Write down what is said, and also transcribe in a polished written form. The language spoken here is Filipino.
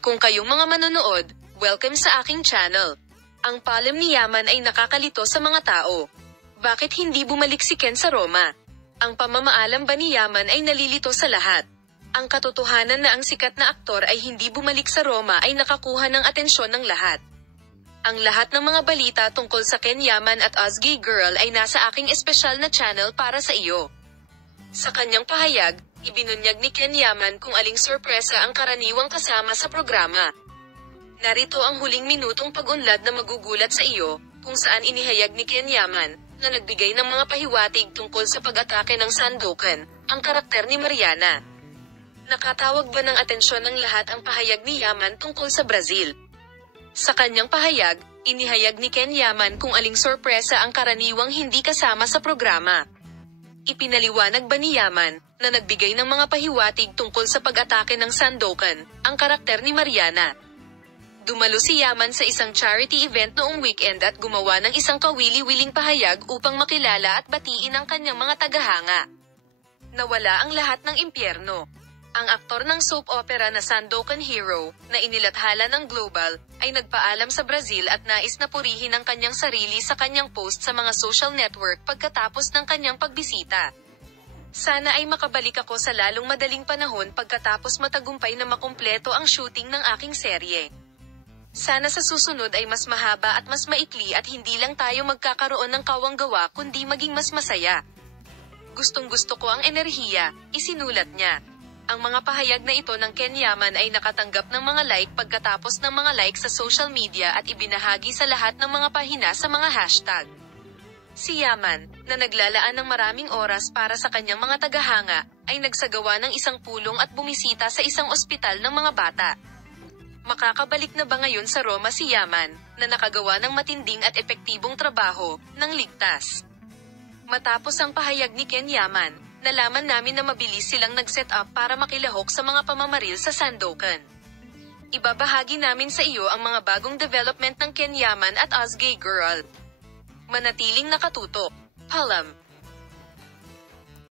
Kung kayong mga manonood, welcome sa aking channel. Ang palem ni Yaman ay nakakalito sa mga tao. Bakit hindi bumalik si Ken sa Roma? Ang pamamaalam ba ni Yaman ay nalilito sa lahat? Ang katotohanan na ang sikat na aktor ay hindi bumalik sa Roma ay nakakuha ng atensyon ng lahat. Ang lahat ng mga balita tungkol sa Ken Yaman at Ozgie Girl ay nasa aking espesyal na channel para sa iyo. Sa kanyang pahayag, ibinunyag ni Ken Yaman kung aling sorpresa ang karaniwang kasama sa programa. Narito ang huling minutong pag-unlad na magugulat sa iyo, kung saan inihayag ni Ken Yaman, na nagbigay ng mga pahiwatig tungkol sa pag-atake ng Sandokan, ang karakter ni Mariana. Nakatawag ba ng atensyon ng lahat ang pahayag ni Yaman tungkol sa Brazil? Sa kanyang pahayag, inihayag ni Ken Yaman kung aling sorpresa ang karaniwang hindi kasama sa programa. Ipinaliwanag ba ni Yaman, na nagbigay ng mga pahiwatig tungkol sa pag-atake ng Sandokan, ang karakter ni Mariana? Dumalo si Yaman sa isang charity event noong weekend at gumawa ng isang kawili-wiling pahayag upang makilala at batiin ang kanyang mga tagahanga. Nawala ang lahat ng impyerno. Ang aktor ng soap opera na Sandokan Hero, na inilathala ng Global, ay nagpaalam sa Brazil at nais na purihin ang kanyang sarili sa kanyang post sa mga social network pagkatapos ng kanyang pagbisita. Sana ay makabalik ako sa lalong madaling panahon pagkatapos matagumpay na makumpleto ang shooting ng aking serye. Sana sa susunod ay mas mahaba at mas maikli at hindi lang tayo magkakaroon ng kawanggawa kundi maging mas masaya. Gustong-gusto ko ang enerhiya, isinulat niya. Ang mga pahayag na ito ng Ken Yaman ay nakatanggap ng mga like pagkatapos ng mga like sa social media at ibinahagi sa lahat ng mga pahina sa mga hashtag. Si Yaman, na naglalaan ng maraming oras para sa kanyang mga tagahanga, ay nagsagawa ng isang pulong at bumisita sa isang ospital ng mga bata. Makakabalik na ba ngayon sa Roma si Yaman, na nakagawa ng matinding at epektibong trabaho, ng ligtas? Matapos ang pahayag ni Ken Yaman, nalaman namin na mabilis silang nag-set up para makilahok sa mga pamamaril sa Sandokan. Ibabahagi namin sa iyo ang mga bagong development ng Ken Yaman at Ozgie Girl. Manatiling nakatutok. Paalam.